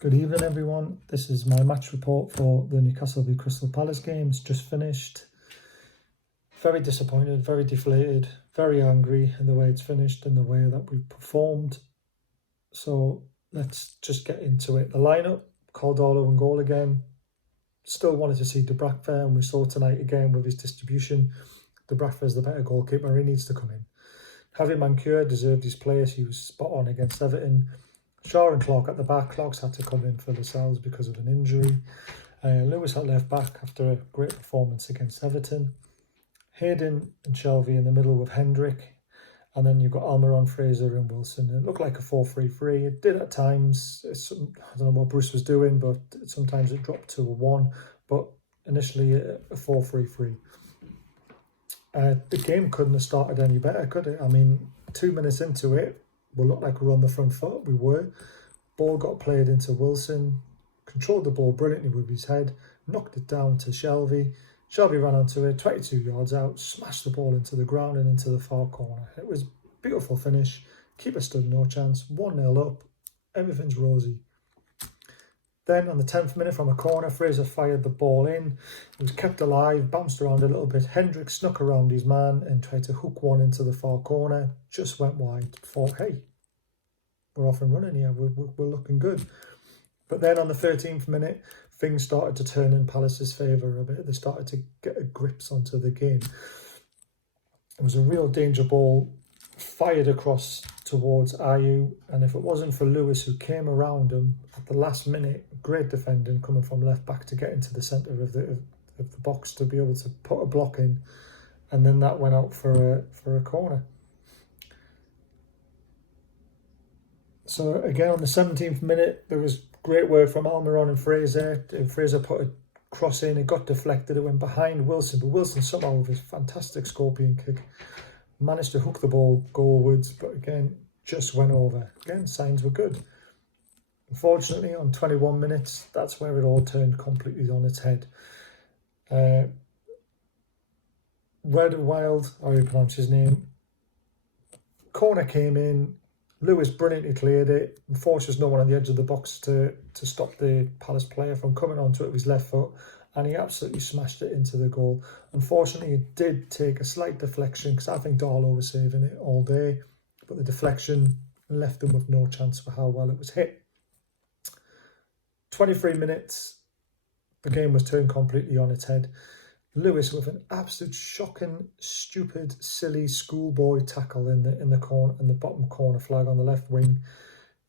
Good evening, everyone. This is my match report for the Newcastle v Crystal Palace game. It's just finished. Very disappointed, very deflated, very angry in the way it's finished and the way that we performed. So let's just get into it. The lineup, Caldolo and goal again. Still wanted to see De Braak there, and we saw tonight again with his distribution. De Braak is the better goalkeeper. He needs to come in. Javi Mancur deserved his place. He was spot on against Everton. Shaw and Clark at the back. Clark's had to come in for Lascelles because of an injury. Lewis at left back after a great performance against Everton. Hayden and Shelvey in the middle with Hendrick. And then you've got Almiron, Fraser and Wilson. It looked like a 4-3-3. It did at times. I don't know what Bruce was doing, but sometimes it dropped to a 1. But initially a 4-3-3. The game couldn't have started any better, could it? I mean, 2 minutes into it, we looked like we were on the front foot. We were. Ball got played into Wilson. Controlled the ball brilliantly with his head. Knocked it down to Shelvey. Shelby ran onto it, 22 yards out, smashed the ball into the ground and into the far corner. It was a beautiful finish. Keeper stood no chance. 1-0 up. Everything's rosy. Then on the 10th minute from a corner, Fraser fired the ball in. It was kept alive, bounced around a little bit. Hendrick snuck around his man and tried to hook one into the far corner. Just went wide. Thought, hey, we're off and running here. We're looking good. But then on the 13th minute, things started to turn in Palace's favour a bit. They started to get a grips onto the game. It was a real danger ball fired across towards Ayew, and if it wasn't for Lewis, who came around him at the last minute, great defending coming from left back to get into the centre of the box to be able to put a block in, and then that went out for a corner. So again on the 17th minute, there was great work from Almiron and Fraser. Fraser put a cross in, it got deflected, it went behind Wilson, but Wilson somehow with his fantastic scorpion kick managed to hook the ball goalwards, but again, just went over. Again, signs were good. Unfortunately, on 21 minutes, that's where it all turned completely on its head. Red Wild, how do you pronounce his name? Corner came in, Lewis brilliantly cleared it. Unfortunately, there's no one on the edge of the box to stop the Palace player from coming onto it with his left foot, and he absolutely smashed it into the goal. Unfortunately, it did take a slight deflection because I think Darlow was saving it all day, but the deflection left him with no chance for how well it was hit. 23 minutes, the game was turned completely on its head. Lewis with an absolute shocking, stupid, silly schoolboy tackle in the corner, in the bottom corner flag on the left wing.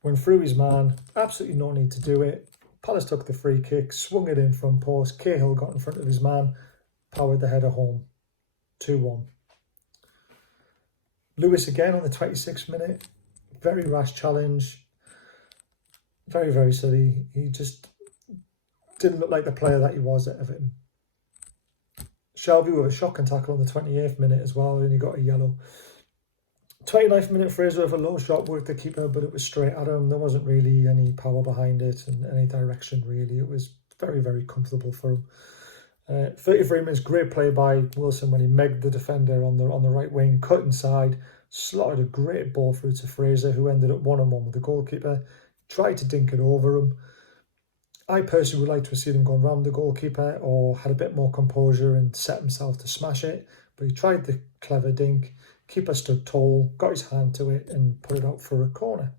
Went through his man, absolutely no need to do it. Palace took the free kick, swung it in front post. Cahill got in front of his man, powered the header home. 2-1. Lewis again on the 26th minute. Very rash challenge. Very, very silly. He just didn't look like the player that he was at Everton. Shelby with a shocking tackle on the 28th minute as well, and he got a yellow. 29th minute, Fraser with a low shot worked the keeper, but it was straight at him. There wasn't really any power behind it and any direction really. It was very, very comfortable for him. 33 minutes, great play by Wilson when he megged the defender on the right wing, cut inside, slotted a great ball through to Fraser, who ended up 1-on-1 with the goalkeeper. Tried to dink it over him. I personally would like to have seen him gone round the goalkeeper or had a bit more composure and set himself to smash it, but he tried the clever dink. Keeper stood tall, got his hand to it and put it out for a corner.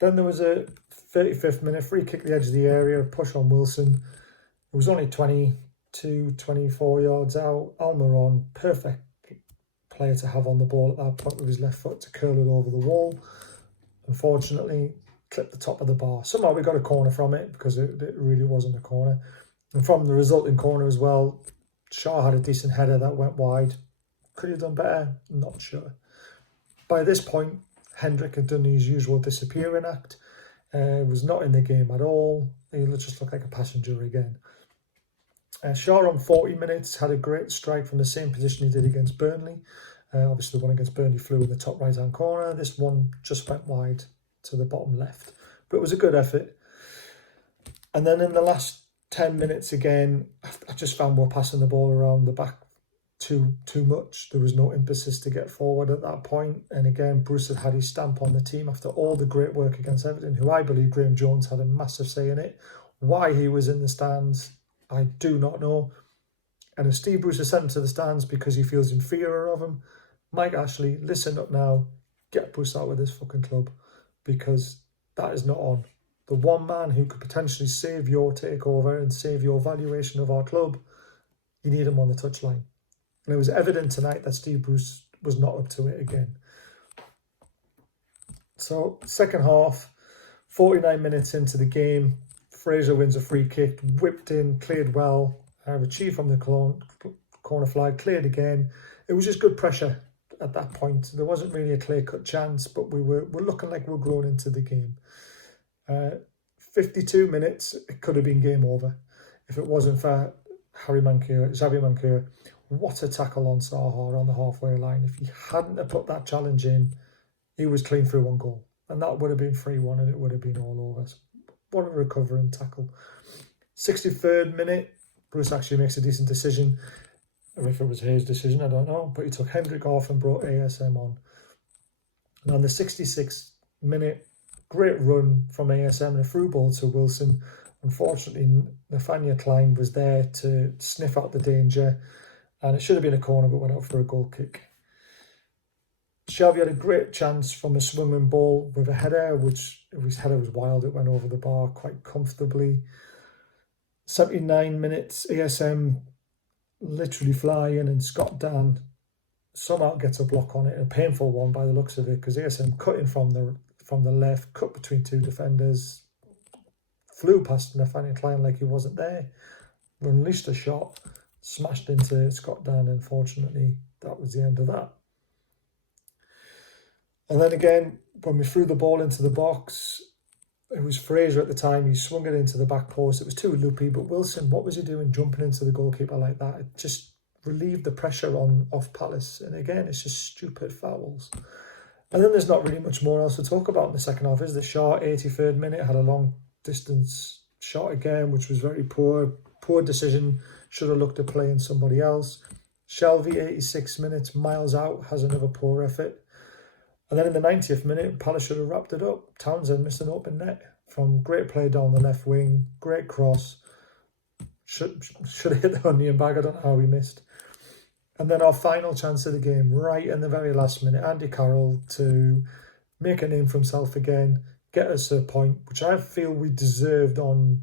Then there was a 35th minute free kick at the edge of the area, push on Wilson. It was only 22, 24 yards out. Almiron, perfect player to have on the ball at that point with his left foot to curl it over the wall. Unfortunately, clipped the top of the bar. Somehow we got a corner from it because it really wasn't a corner. And from the resulting corner as well, Shaw had a decent header that went wide. Could he have done better? Not sure. By this point, Hendrick had done his usual disappearing act. Was not in the game at all. He just looked like a passenger again. Shaw on 40 minutes had a great strike from the same position he did against Burnley. Obviously the one against Burnley flew in the top right hand corner. This one just went wide to the bottom left. But it was a good effort. And then in the last 10 minutes again, I just found we're passing the ball around the back too much. There was no impetus to get forward at that point. And again, Bruce had his stamp on the team after all the great work against Everton, who I believe Graham Jones had a massive say in it. Why he was in the stands, I do not know. And if Steve Bruce is sent him to the stands because he feels inferior of him, Mike Ashley, listen up now, get Bruce out of this fucking club, because that is not on. The one man who could potentially save your takeover and save your valuation of our club, you need him on the touchline. And it was evident tonight that Steve Bruce was not up to it again. So, second half, 49 minutes into the game, Fraser wins a free kick, whipped in, cleared well, retrieved from the corner flag, cleared again. It was just good pressure at that point. There wasn't really a clear-cut chance, but we're looking like we're growing into the game. 52 minutes, it could have been game over if it wasn't for Xavi Mancur. What a tackle on Saha on the halfway line. If he hadn't have put that challenge in, he was clean through one goal. And that would have been 3-1 and it would have been all over. What a recovering tackle. 63rd minute, Bruce actually makes a decent decision. Or if it was his decision, I don't know. But he took Hendrick off and brought ASM on. And on the 66th minute, great run from ASM and a through ball to Wilson. Unfortunately, Nathaniel Klein was there to sniff out the danger. And it should have been a corner, but went out for a goal kick. Shelby had a great chance from a swinging ball with a header, which his header was wild. It went over the bar quite comfortably. 79 minutes, ASM literally flying, and Scott Dan somehow gets a block on it, a painful one by the looks of it, because ASM cut in from the left, cut between two defenders, flew past Nathaniel Klein like he wasn't there, unleashed a shot, smashed into Scott Dan. Unfortunately, that was the end of that. And then again, when we threw the ball into the box, it was Fraser at the time. He swung it into the back post. It was too loopy, but Wilson, what was he doing jumping into the goalkeeper like that? It just relieved the pressure off Palace. And again, it's just stupid fouls. And then there's not really much more else to talk about in the second half, is the shot. 83rd minute, had a long distance shot again, which was very poor decision. Should have looked at playing somebody else. Shelby, 86 minutes, miles out, has another poor effort. And then in the 90th minute, Palace should have wrapped it up. Townsend missed an open net from great play down the left wing, great cross. Should have hit the onion bag. I don't know how he missed. And then our final chance of the game, right in the very last minute, Andy Carroll to make a name for himself again, get us a point, which I feel we deserved on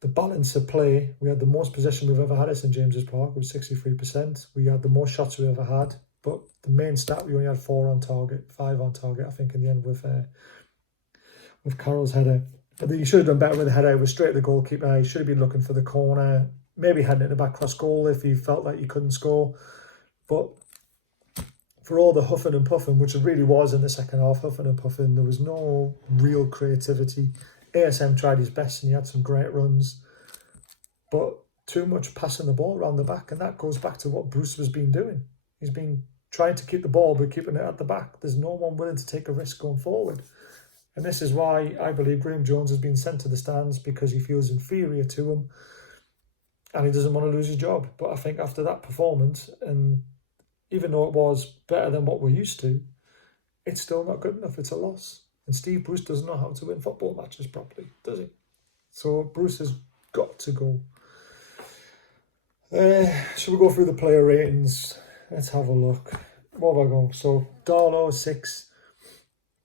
the balance of play. We had the most possession we've ever had at St James's Park, with 63%. We had the most shots we ever had. But the main stat, we only had 5 on target, I think, in the end with Carroll's header. But he should have done better with the header. It was straight at the goalkeeper. He should have been looking for the corner. Maybe heading it a back cross goal if he felt like he couldn't score. But for all the huffing and puffing, which it really was in the second half, huffing and puffing, there was no real creativity. ASM tried his best and he had some great runs. But too much passing the ball around the back. And that goes back to what Bruce has been doing. He's been trying to keep the ball, but keeping it at the back. There's no one willing to take a risk going forward. And this is why I believe Graham Jones has been sent to the stands, because he feels inferior to him and he doesn't want to lose his job. But I think after that performance, and even though it was better than what we're used to, it's still not good enough. It's a loss. And Steve Bruce doesn't know how to win football matches properly, does he? So Bruce has got to go. Should we go through the player ratings? Let's have a look. What have I got? So Darlow, 6.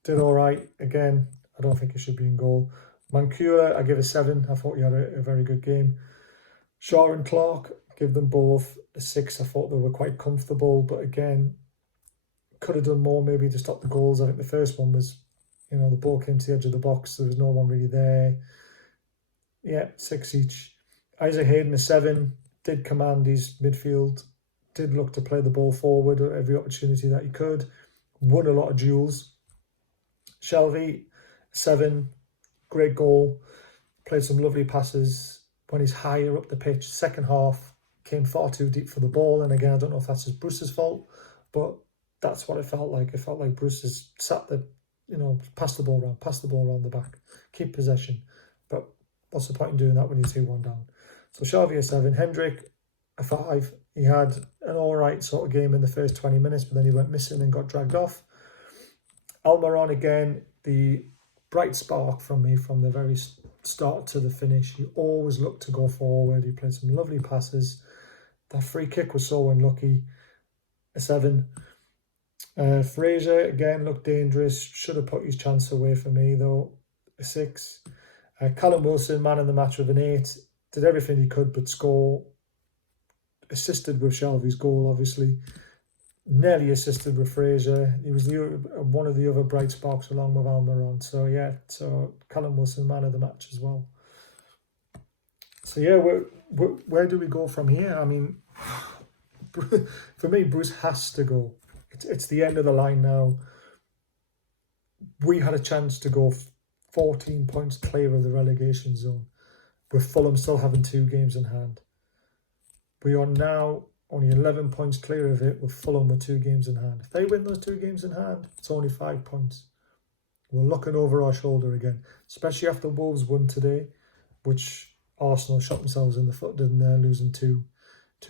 Did all right. Again, I don't think he should be in goal. Mancur, I give a 7. I thought he had a very good game. Shaw and Clark, give them both a 6. I thought they were quite comfortable, but again, could have done more maybe to stop the goals. I think the first one was, the ball came to the edge of the box. There was no one really there. Yeah, 6 each. Isaac Hayden, a 7. Did command his midfield. Did look to play the ball forward at every opportunity that he could. Won a lot of duels. Shelby, 7. Great goal. Played some lovely passes when he's higher up the pitch. Second half came far too deep for the ball. And again, I don't know if that's Bruce's fault, but that's what it felt like. It felt like Bruce has sat there, pass the ball around the back. Keep possession. But what's the point in doing that when you're 2-1 down? So Shelby, a 7. Hendrick, a 5. He had an alright sort of game in the first 20 minutes, but then he went missing and got dragged off. Almiron again, the bright spark from me from the very start to the finish. He always looked to go forward. He played some lovely passes. That free kick was so unlucky. A 7. Fraser again looked dangerous. Should have put his chance away for me though. A 6. Callum Wilson, man of the match with an 8. Did everything he could but score. Assisted with Shelby's goal, obviously. Nearly assisted with Fraser. He was one of the other bright sparks along with Almiron. So yeah, so Callum Wilson, man of the match as well. So yeah, where do we go from here? I mean, for me, Bruce has to go. It's the end of the line now. We had a chance to go 14 points clear of the relegation zone, with Fulham still having 2 games in hand. We are now only 11 points clear of it, with Fulham with 2 games in hand. If they win those 2 games in hand, it's only 5 points. We're looking over our shoulder again, especially after Wolves won today, which Arsenal shot themselves in the foot, didn't they? Losing two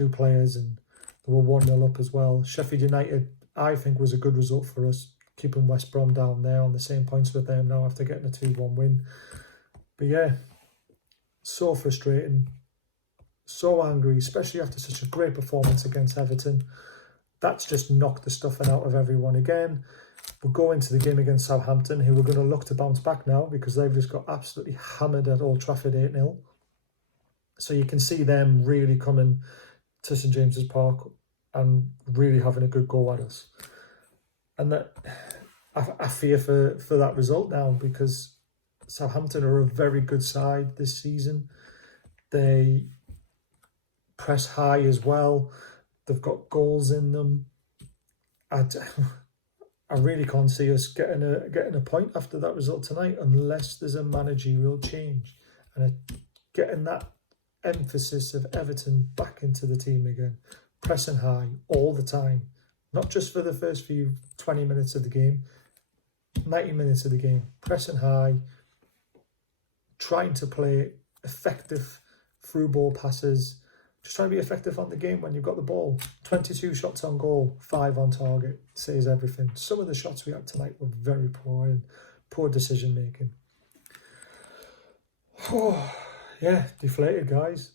players, and they were 1-0 up as well. Sheffield United, I think, was a good result for us, keeping West Brom down there on the same points with them now after getting a 2-1 win. But yeah, so frustrating. So angry, especially after such a great performance against Everton. That's just knocked the stuffing out of everyone again. We'll go into the game against Southampton, who we're going to look to bounce back now because they've just got absolutely hammered at Old Trafford 8-0. So you can see them really coming to St James's Park and really having a good go at us. And that I fear for that result now, because Southampton are a very good side this season. They press high as well. They've got goals in them. I really can't see us getting a point after that result tonight unless there's a managerial change and getting that emphasis of Everton back into the team again, pressing high all the time, not just for the first few 20 minutes of the game, 90 minutes of the game, pressing high, trying to play effective through ball passes. Just trying to be effective on the game when you've got the ball. 22 shots on goal, 5 on target. Says everything. Some of the shots we had tonight were very poor and poor decision making. Oh, yeah, deflated, guys.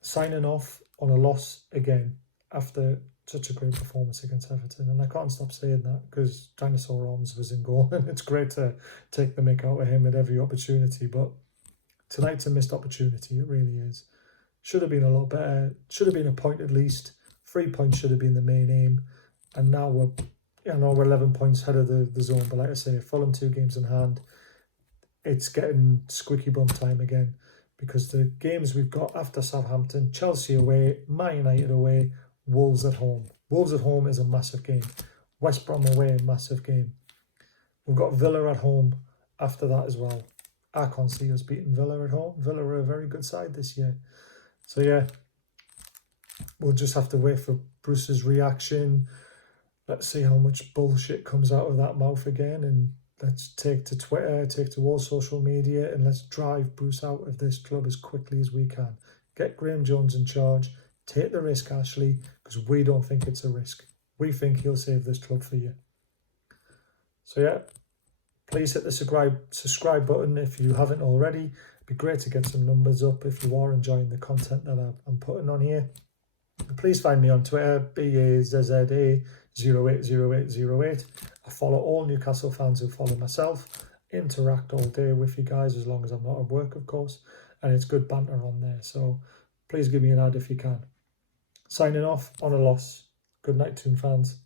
Signing off on a loss again after such a great performance against Everton. And I can't stop saying that because Dinosaur Arms was in goal. And it's great to take the mick out of him at every opportunity. But tonight's a missed opportunity. It really is. Should have been a lot better. Should have been a point at least. 3 points should have been the main aim. And now we're 11 points ahead of the zone. But like I say, Fulham 2 games in hand. It's getting squeaky bum time again. Because the games we've got after Southampton, Chelsea away, Man United away, Wolves at home. Wolves at home is a massive game. West Brom away, a massive game. We've got Villa at home after that as well. I can't see us beating Villa at home. Villa are a very good side this year. So yeah, we'll just have to wait for Bruce's reaction. Let's see how much bullshit comes out of that mouth again, and let's take to Twitter, take to all social media, and let's drive Bruce out of this club as quickly as we can. Get Graham Jones in charge. Take the risk, Ashley, because we don't think it's a risk. We think he'll save this club for you. So yeah, please hit the subscribe button if you haven't already. It'd be great to get some numbers up if you are enjoying the content that I'm putting on here. Please find me on Twitter, BAZZA080808. I follow all Newcastle fans who follow myself. Interact all day with you guys as long as I'm not at work, of course. And it's good banter on there. So please give me an ad if you can. Signing off on a loss. Good night, Toon fans.